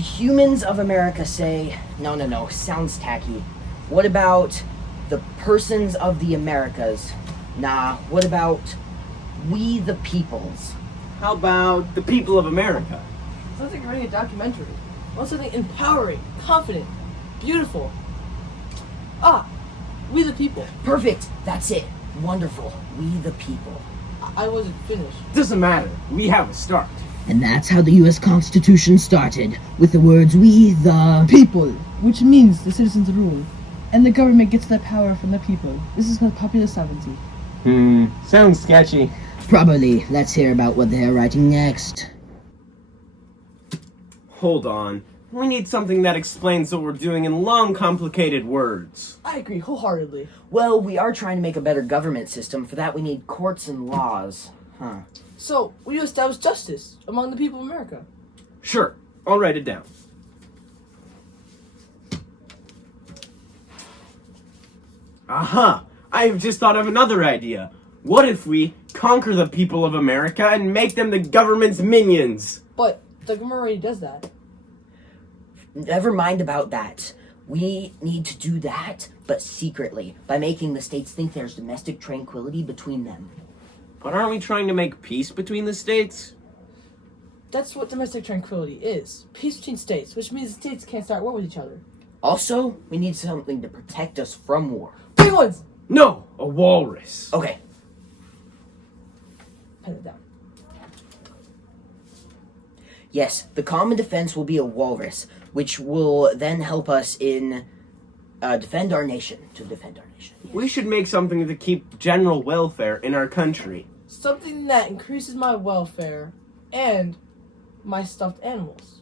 The humans of America say, no, sounds tacky. What about the persons of the Americas? Nah, what about we the peoples? How about the people of America? Sounds like writing a documentary. Want something empowering, confident, beautiful. We the people. Perfect, that's it. Wonderful, we the people. I wasn't finished. Doesn't matter. We have a start. And that's how the U.S. Constitution started, with the words, we the... People, which means the citizens rule. And the government gets their power from the people. This is called popular sovereignty. Sounds sketchy. Probably. Let's hear about what they're writing next. Hold on. We need something that explains what we're doing in long, complicated words. I agree wholeheartedly. Well, we are trying to make a better government system. For that, we need courts and laws. So, we do establish justice among the people of America. Sure. I'll write it down. Aha! I have just thought of another idea. What if we conquer the people of America and make them the government's minions? But the government already does that. Never mind about that. We need to do that, but secretly, by making the states think there's domestic tranquility between them. But aren't we trying to make peace between the states? That's what domestic tranquility is. Peace between states, which means the states can't start war with each other. Also, we need something to protect us from war. Penguins! No! A walrus. Okay. Pen it down. Yes, the common defense will be a walrus, which will then help us in defend our nation. Yes. We should make something to keep general welfare in our country. Something that increases my welfare and my stuffed animals.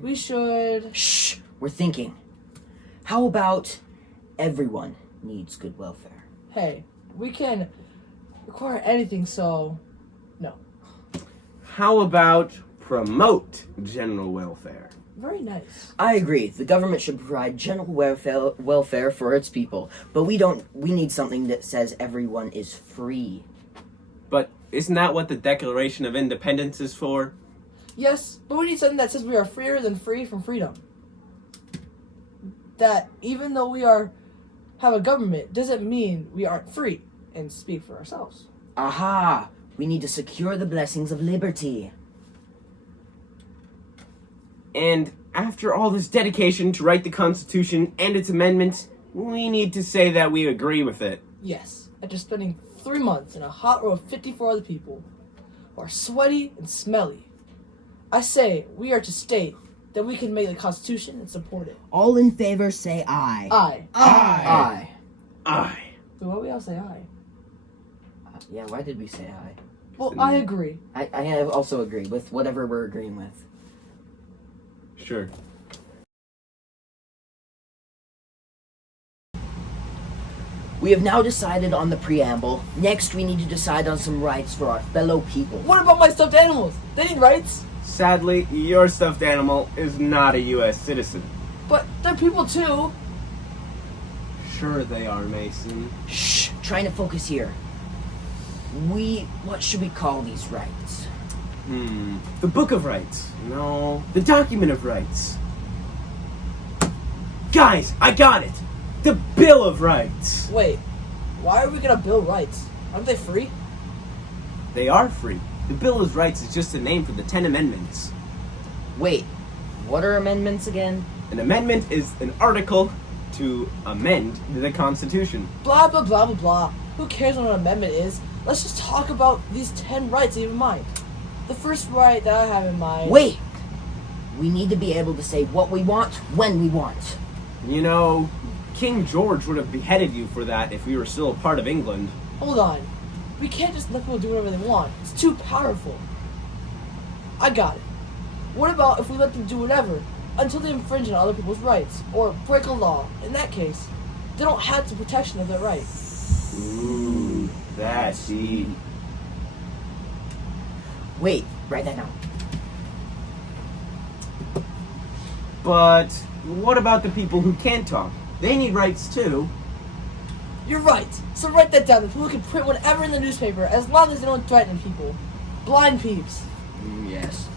We should... Shh! We're thinking. How about everyone needs good welfare? Hey, we can require anything, so... No. How about promote general welfare? Very nice. I agree. The government should provide general welfare for its people, but we need something that says everyone is free. But isn't that what the Declaration of Independence is for? Yes, but we need something that says we are freer than free from freedom. That even though we have a government, doesn't mean we aren't free and speak for ourselves. Aha! We need to secure the blessings of liberty. And after all this dedication to write the Constitution and its amendments, we need to say that we agree with it. Yes, after spending 3 months in a hot row of 54 other people who are sweaty and smelly, I say we are to state that we can make the Constitution and support it. All in favor say aye. Aye. Aye. Aye. But why do we all say aye? Yeah, why did we say aye? Well, I agree. I also agree with whatever we're agreeing with. Sure. We have now decided on the preamble. Next, we need to decide on some rights for our fellow people. What about my stuffed animals? They need rights. Sadly, your stuffed animal is not a U.S. citizen. But they're people too. Sure they are, Mason. Shh! Trying to focus here. What should we call these rights? The Book of Rights. No, the Document of Rights. Guys, I got it! The Bill of Rights! Wait, why are we gonna bill rights? Aren't they free? They are free. The Bill of Rights is just a name for the 10 amendments. Wait, what are amendments again? An amendment is an article to amend the Constitution. Blah, blah, blah, blah, blah. Who cares what an amendment is? Let's just talk about these 10 rights I have in mind. The first right that I have in mind... Wait! We need to be able to say what we want, when we want. You know, King George would have beheaded you for that if we were still a part of England. Hold on. We can't just let people do whatever they want. It's too powerful. I got it. What about if we let them do whatever until they infringe on other people's rights or break a law? In that case, they don't have the protection of their right. Ooh, that's deep. Wait, write that down. But what about the people who can't talk? They need rights too. You're right. So write that down. The people can print whatever in the newspaper as long as they don't threaten people. Blind peeps. Yes.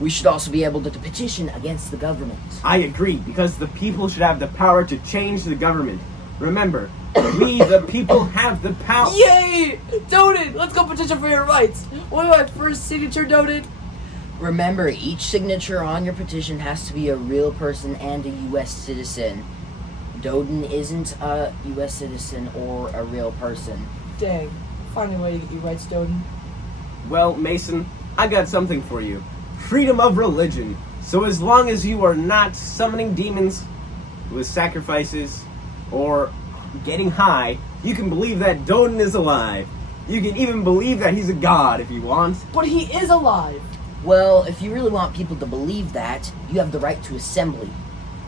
We should also be able to petition against the government. I agree, because the people should have the power to change the government. Remember, we the people have the power. Yay! Noted! Let's go petition for your rights. What my first signature noted? Remember, each signature on your petition has to be a real person and a U.S. citizen. Doden isn't a U.S. citizen or a real person. Dang. Find a way to get your rights, Doden. Well, Mason, I got something for you. Freedom of religion. So as long as you are not summoning demons with sacrifices or getting high, you can believe that Doden is alive. You can even believe that he's a god if you want. But he is alive. Well, if you really want people to believe that, you have the right to assembly.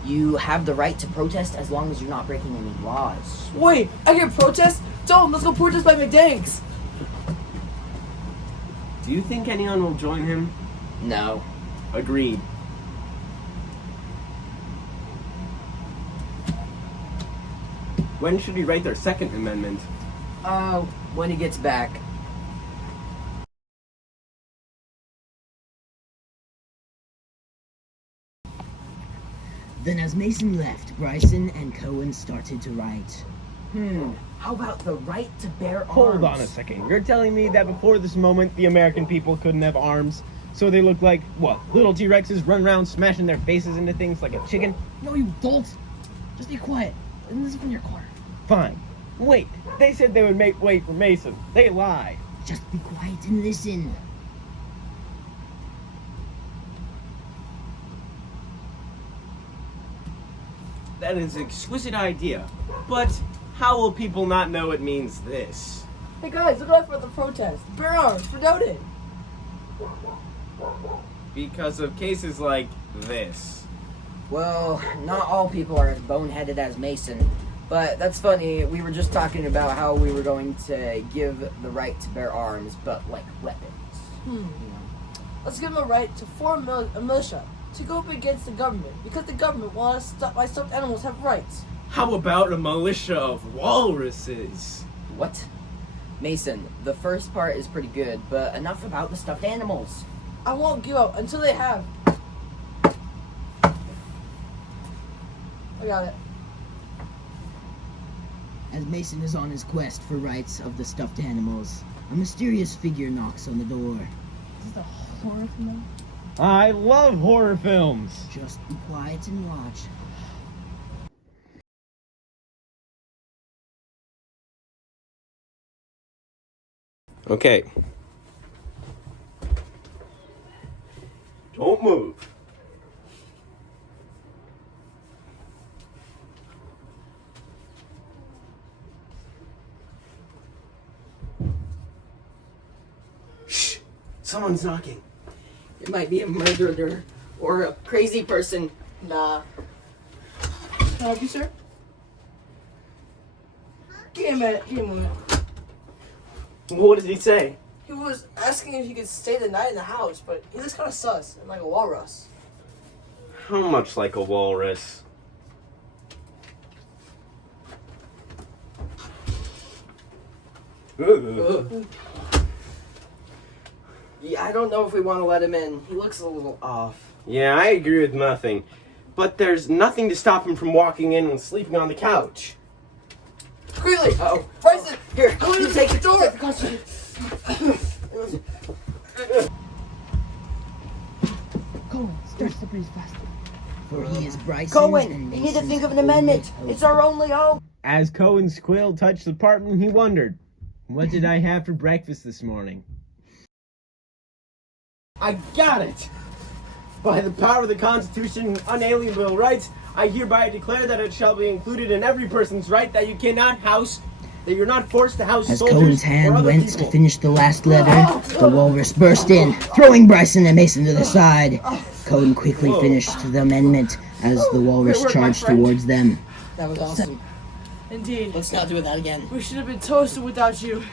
You have the right to protest as long as you're not breaking any laws. Wait, I can protest? Doden, let's go protest by McDanks. Do you think anyone will join him? No. Agreed. When should we write their second amendment? When he gets back. Then as Mason left, Bryson and Coen started to write. How about the right to bear arms? Hold on a second. You're telling me that before this moment, the American people couldn't have arms? So they look like, what, little T-Rexes run around smashing their faces into things like a chicken? No, you don't. Just be quiet. And listen from your corner. Fine. Wait, they said they would make way for Mason. They lied. Just be quiet and listen. That is an exquisite idea. But how will people not know it means this? Hey guys, look out for the protest. Bear arms for Doden. Because of cases like this. Well, not all people are as boneheaded as Mason. But that's funny, we were just talking about how we were going to give the right to bear arms, but like weapons. You know? Let's give him a right to form a militia to go up against the government because the government wants to stop my stuffed animals have rights. How about a militia of walruses? What? Mason, the first part is pretty good, but enough about the stuffed animals. I won't give up until they have. I got it. As Mason is on his quest for rights of the stuffed animals, a mysterious figure knocks on the door. Is this a horror film? I love horror films. Just be quiet and watch. Okay. Don't move. Shh! Someone's knocking. It might be a murderer or a crazy person. Nah. Can I help you, sir? Give him a minute. Give him a minute. What did he say? He was asking if he could stay the night in the house, but he looks kind of sus and like a walrus. How much like a walrus? Yeah, I don't know if we want to let him in. He looks a little off. Yeah, I agree with nothing. But there's nothing to stop him from walking in and sleeping on the couch. Quickly! Uh-oh. Bryson! Here, Go in you and take take the door! Coen, start the breeze faster. For he is Bryson. Coen, and we need to Mason's think of an only amendment. hope. It's our only hope. As Cohen's quill touched the apartment, he wondered, what did I have for breakfast this morning? I got it! By the power of the Constitution and unalienable rights, I hereby declare that it shall be included in every person's right that you cannot house, that you're not forced to house As soldiers Cohen's or hand other went people. to finish the last letter, the walrus burst in, throwing Bryson and Mason to the side. Cohen quickly finished the amendment as the walrus Great work, my charged friend. towards them. That was awesome. Indeed. Let's not do that again. We should have been toasted without you.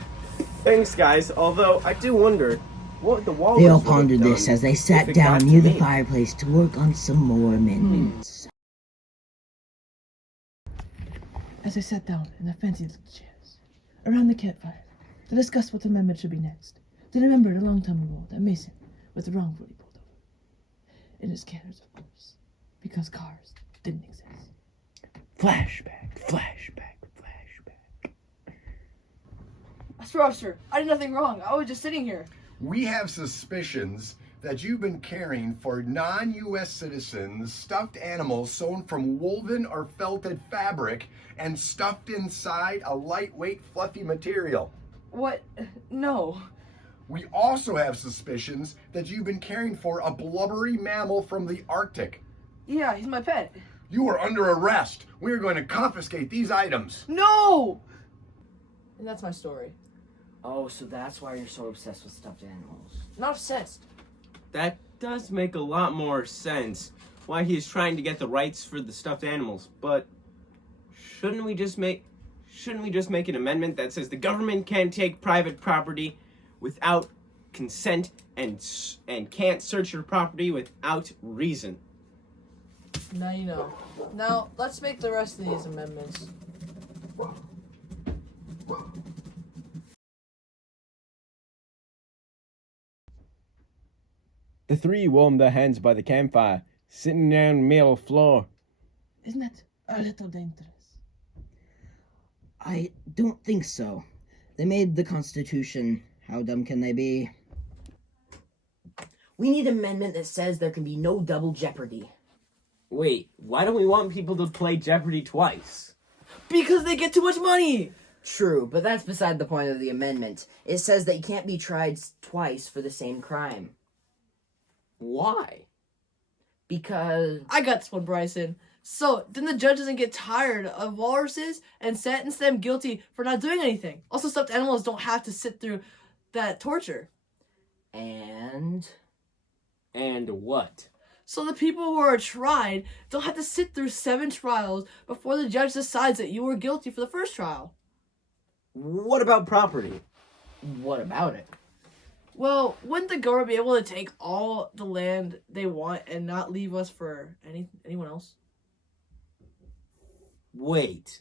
Thanks, guys, although I do wonder what the walrus They all would have pondered done this as they if sat it down got near to the me. fireplace to work on some more amendments. As they sat down in their fancy little chairs around the campfire to discuss what amendment should be next, they remembered a long time ago that Mason was the wrongfully pulled over. in a scanners, of course, because cars didn't exist. Flashback, flashback, flashback. I swear, officer, I did nothing wrong. I was just sitting here. We have suspicions that you've been carrying for non-U.S. citizens stuffed animals sewn from woven or felted fabric and stuffed inside a lightweight, fluffy material. What? No. We also have suspicions that you've been caring for a blubbery mammal from the Arctic. Yeah, he's my pet. You are under arrest. We are going to confiscate these items. No! And that's my story. Oh, so that's why you're so obsessed with stuffed animals. Not obsessed. That does make a lot more sense. Why he's trying to get the rights for the stuffed animals, but shouldn't we just make an amendment that says the government can't take private property without consent and can't search your property without reason? Now you know. Now, let's make the rest of these amendments. The three warmed their hands by the campfire, sitting down the middle floor. Isn't that a little dangerous? I don't think so. They made the Constitution. How dumb can they be? We need an amendment that says there can be no double jeopardy. Wait, why don't we want people to play Jeopardy twice? Because they get too much money! True, but that's beside the point of the amendment. It says that you can't be tried twice for the same crime. Why? Because... I got this one, Bryson. So, then the judge doesn't get tired of walruses and sentence them guilty for not doing anything. Also, stuffed animals don't have to sit through that torture. And what? So the people who are tried don't have to sit through 7 trials before the judge decides that you were guilty for the first trial. What about property? what about it? Well, wouldn't the government be able to take all the land they want and not leave us for anyone else? Wait,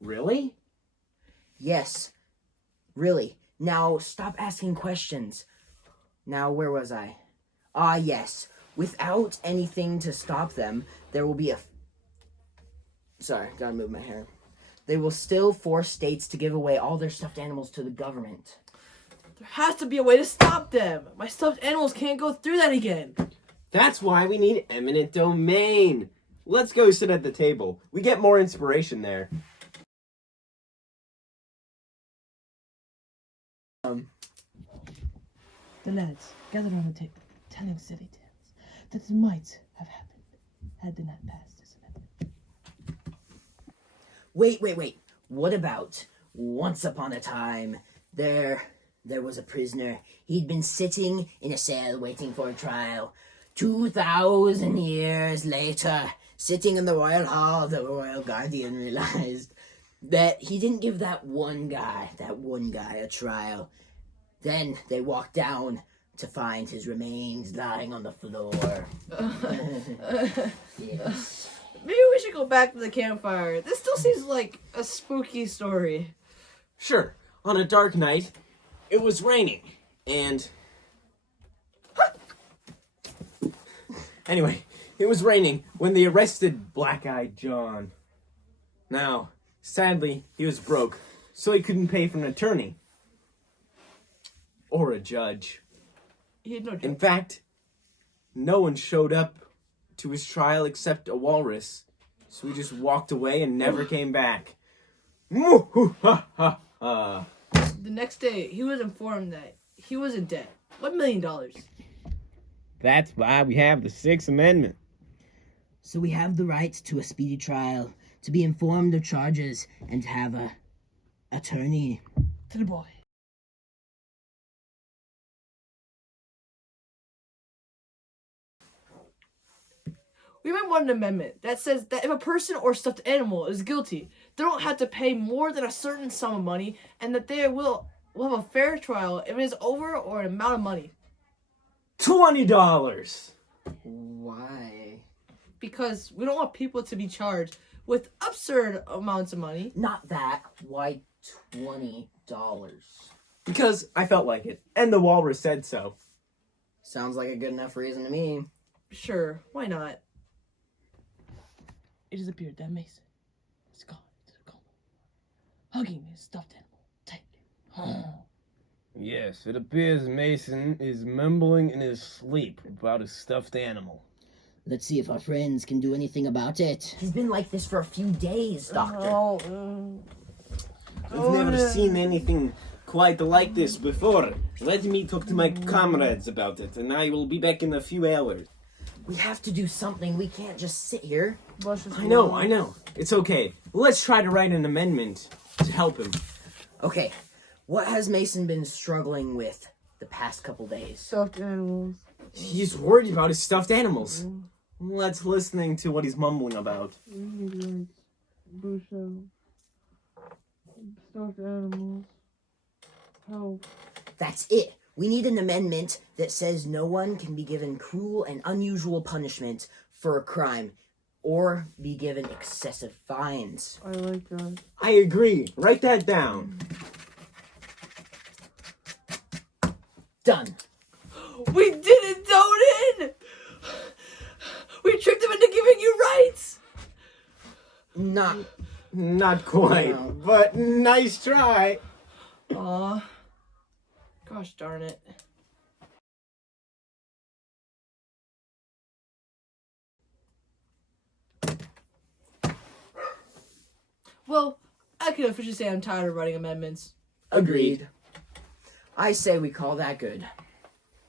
really? Yes, really. Now stop asking questions. Now, where was I? Ah, yes. Without anything to stop them, there will be Sorry, gotta move my hair. They will still force states to give away all their stuffed animals to the government. There has to be a way to stop them. My stuffed animals can't go through that again. That's why we need eminent domain. Let's go sit at the table. We get more inspiration there. The lads gathered around the table, telling silly tales that it might have happened had they not passed this amendment. Wait. What about once upon a time, there was a prisoner. He'd been sitting in a cell waiting for a trial. 2,000 years later, sitting in the royal hall, the royal guardian realized that he didn't give that one guy a trial. Then they walked down to find his remains lying on the floor. Yes. Maybe we should go back to the campfire. This still seems like a spooky story. Sure, on a dark night, it was raining, and... Anyway, it was raining when they arrested Black-Eyed John. Now, sadly, he was broke, so he couldn't pay for an attorney. Or a judge. He had no In job. fact, no one showed up to his trial except a walrus, so he just walked away and never came back. The next day, he was informed that he was in debt. $1 million. That's why we have the Sixth Amendment. So we have the right to a speedy trial, to be informed of charges, and to have a attorney. To the boy. We might want an amendment that says that if a person or stuffed animal is guilty, they don't have to pay more than a certain sum of money, and that they will have a fair trial if it is over or an amount of money. $20! Why? Because we don't want people to be charged with absurd amounts of money. Not that. Why $20? Because I felt like it, and the walrus said so. Sounds like a good enough reason to me. Sure, why not? It has appeared that Mason has gone into the coma, hugging his stuffed animal tightly. Yes, it appears Mason is mumbling in his sleep about his stuffed animal. Let's see if our friends can do anything about it. He's been like this for a few days, Doctor. I've never seen anything quite like this before. Let me talk to my comrades about it, and I will be back in a few hours. We have to do something. We can't just sit here. I know. It's okay. Let's try to write an amendment to help him. Okay, what has Mason been struggling with the past couple days? Stuffed animals. He's worried about his stuffed animals. Let's listening to what he's mumbling about. Stuffed animals. Help. That's it. We need an amendment that says no one can be given cruel and unusual punishment for a crime or be given excessive fines. I like that. I agree. Write that down. Done. We did it, Doden! We tricked him into giving you rights! Not quite, No. but nice try. Aw. Gosh darn it. Well, I can officially say I'm tired of writing amendments. Agreed. I say we call that good.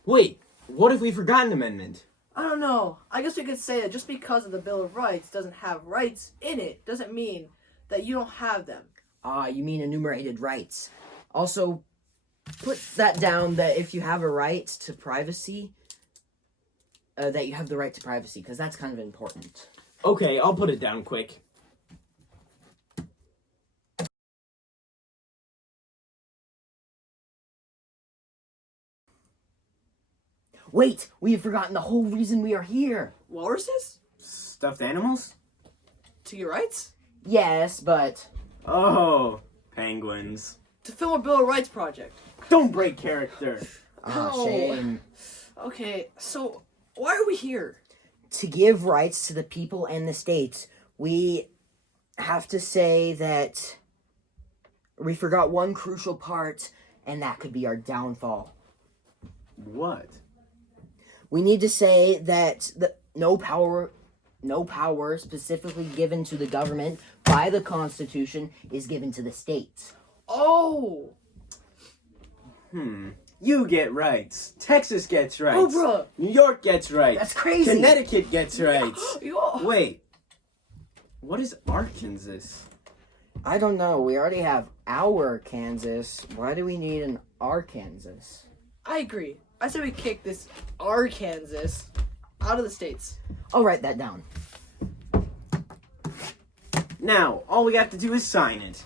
Wait, what if we forgot an amendment? I don't know. I guess we could say that just because of the Bill of Rights doesn't have rights in it doesn't mean that you don't have them. You mean enumerated rights. Also, put that down that if you have a right to privacy, that you have the right to privacy, because that's kind of important. Okay, I'll put it down quick. Wait, we have forgotten the whole reason we are here. Walruses? Stuffed animals? To get rights? Yes, but... Oh, penguins. To film a Bill of Rights project. Don't break character. No. Shame. Okay, so why are we here? To give rights to the people and the states, we have to say that we forgot one crucial part, and that could be our downfall. What? We need to say that no power specifically given to the government by the Constitution is given to the states. Oh! You get rights. Texas gets rights. Oh, bruh. New York gets rights. That's crazy. Connecticut gets rights. Yo. Wait. What is Arkansas? I don't know. We already have our Kansas. Why do we need an Arkansas? I agree. I say we kick this Arkansas out of the states. I'll write that down. Now, all we have to do is sign it.